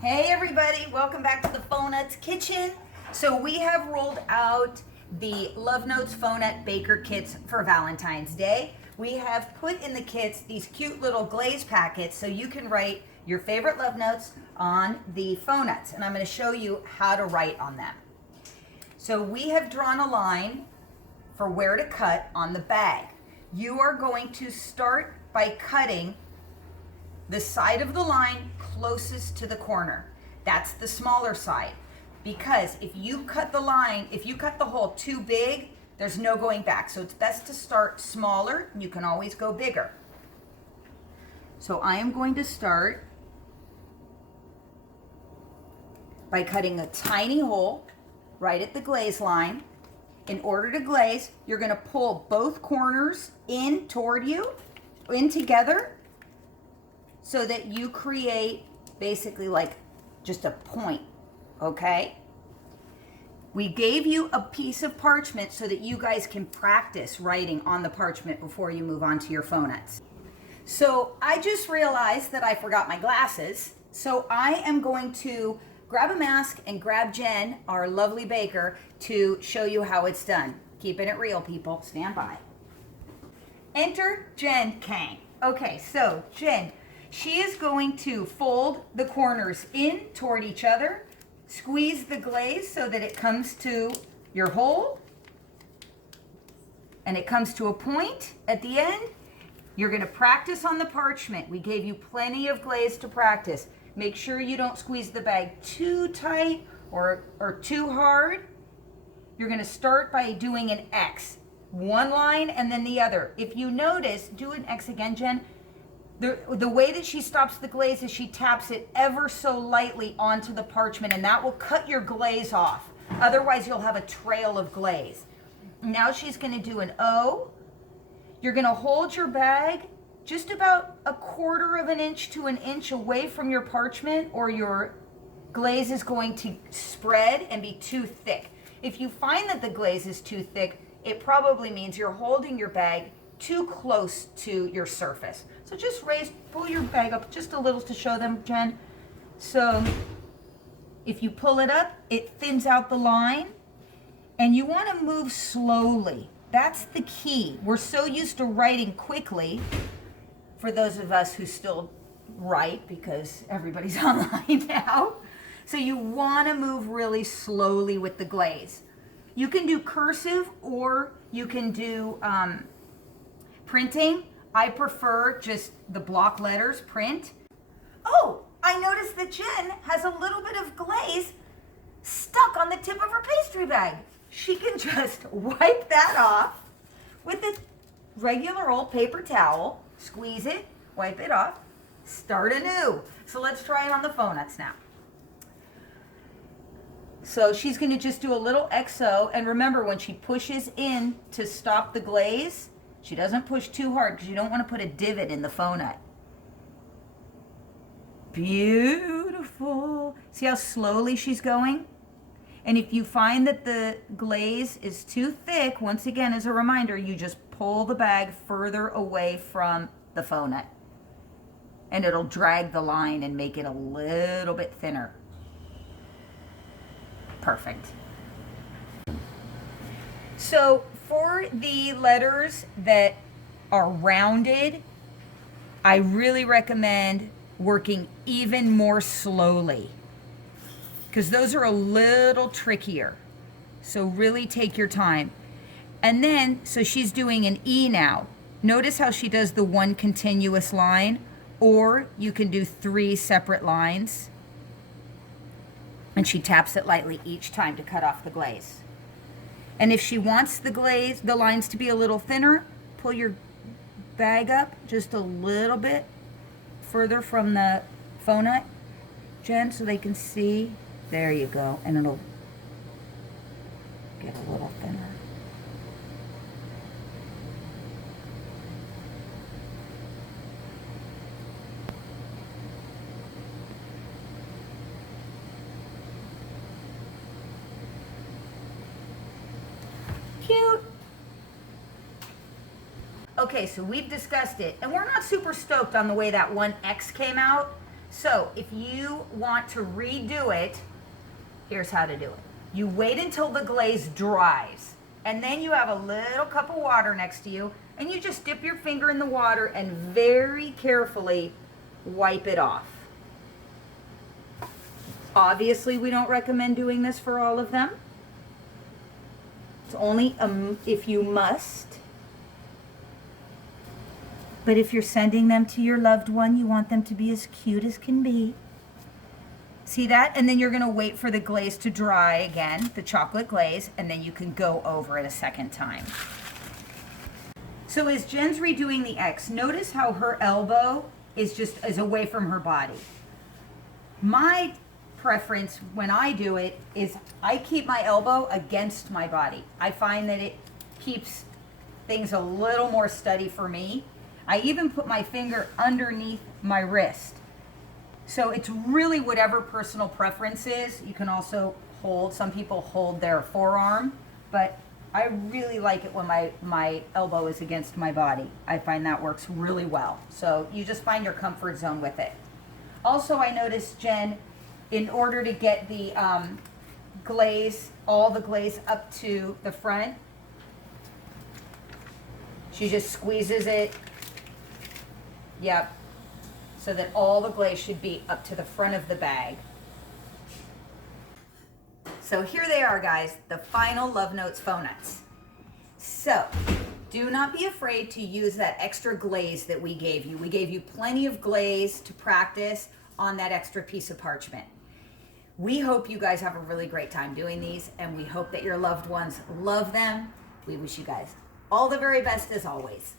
Hey everybody, welcome back to the fōnuts kitchen. So we have rolled out the Love Notes fōnut baker kits for Valentine's Day. We have put in the kits these cute little glaze packets so you can write your favorite love notes on the fōnuts, and I'm going to show you how to write on them. So we have drawn a line for where to cut on the bag. You are going to start by cutting the side of the line closest to the corner. That's the smaller side. Because if you cut the line, if you cut the hole too big, there's no going back. So it's best to start smaller. You can always go bigger. So I am going to start by cutting a tiny hole right at the glaze line. In order to glaze, you're going to pull both corners in toward you, in together, so that you create basically like just a point, okay? We gave you a piece of parchment so that you guys can practice writing on the parchment before you move on to your fōnuts. So I just realized that I forgot my glasses, so I am going to grab a mask and grab Jen, our lovely baker, to show you how it's done. Keeping it real, people. Stand by. Enter Jen Kang. Okay, so Jen, she is going to fold the corners in toward each other, squeeze the glaze so that it comes to your hole, and it comes to a point at the end. You're going to practice on the parchment. We gave you plenty of glaze to practice. Make sure you don't squeeze the bag too tight or too hard. You're going to start by doing an X, one line and then the other. If you notice, do an X again, Jen. The way that she stops the glaze is she taps it ever so lightly onto the parchment, and that will cut your glaze off. Otherwise, you'll have a trail of glaze. Now she's going to do an O. You're going to hold your bag just about a quarter of an inch to an inch away from your parchment, or your glaze is going to spread and be too thick. If you find that the glaze is too thick, it probably means you're holding your bag too close to your surface. So just pull your bag up just a little to show them, Jen. So if you pull it up, it thins out the line, and you want to move slowly. That's the key. We're so used to writing quickly, for those of us who still write because everybody's online now. So you want to move really slowly with the glaze. You can do cursive or you can do printing. I prefer just the block letters, print. Oh, I noticed that Jen has a little bit of glaze stuck on the tip of her pastry bag. She can just wipe that off with a regular old paper towel, squeeze it, wipe it off, start anew. So let's try it on the fōnuts now. So she's going to just do a little XO, and remember, when she pushes in to stop the glaze, she doesn't push too hard because you don't want to put a divot in the fōnut. Beautiful. See how slowly she's going? And if you find that the glaze is too thick, once again, as a reminder, you just pull the bag further away from the fōnut, and it'll drag the line and make it a little bit thinner. Perfect. So for the letters that are rounded, I really recommend working even more slowly, because those are a little trickier. So really take your time. And then, so she's doing an E now. Notice how she does the one continuous line, or you can do 3 separate lines. And she taps it lightly each time to cut off the glaze. And if she wants the lines to be a little thinner, pull your bag up just a little bit further from the fōnut, Jen, so they can see. There you go. And it'll get a little thinner. Cute. Okay, so we've discussed it, and we're not super stoked on the way that one X came out. So if you want to redo it, here's how to do it. You wait until the glaze dries, and then you have a little cup of water next to you, and you just dip your finger in the water and very carefully wipe it off. Obviously, we don't recommend doing this for all of them. It's only if you must. But if you're sending them to your loved one, you want them to be as cute as can be. See that? And then you're going to wait for the glaze to dry again, the chocolate glaze, and then you can go over it a second time. So as Jen's redoing the X, notice how her elbow is away from her body. My preference when I do it is I keep my elbow against my body. I find that it keeps things a little more steady for me. I even put my finger underneath my wrist. So it's really whatever personal preference is. You can also hold, some people hold their forearm, but I really like it when my elbow is against my body. I find that works really well. So you just find your comfort zone with it. Also, I noticed, Jen, in order to get the glaze, all the glaze up to the front, she just squeezes it. Yep. So that all the glaze should be up to the front of the bag. So here they are, guys, the final Love Notes fōnuts. So do not be afraid to use that extra glaze that we gave you. We gave you plenty of glaze to practice on that extra piece of parchment. We hope you guys have a really great time doing these, and we hope that your loved ones love them. We wish you guys all the very best as always.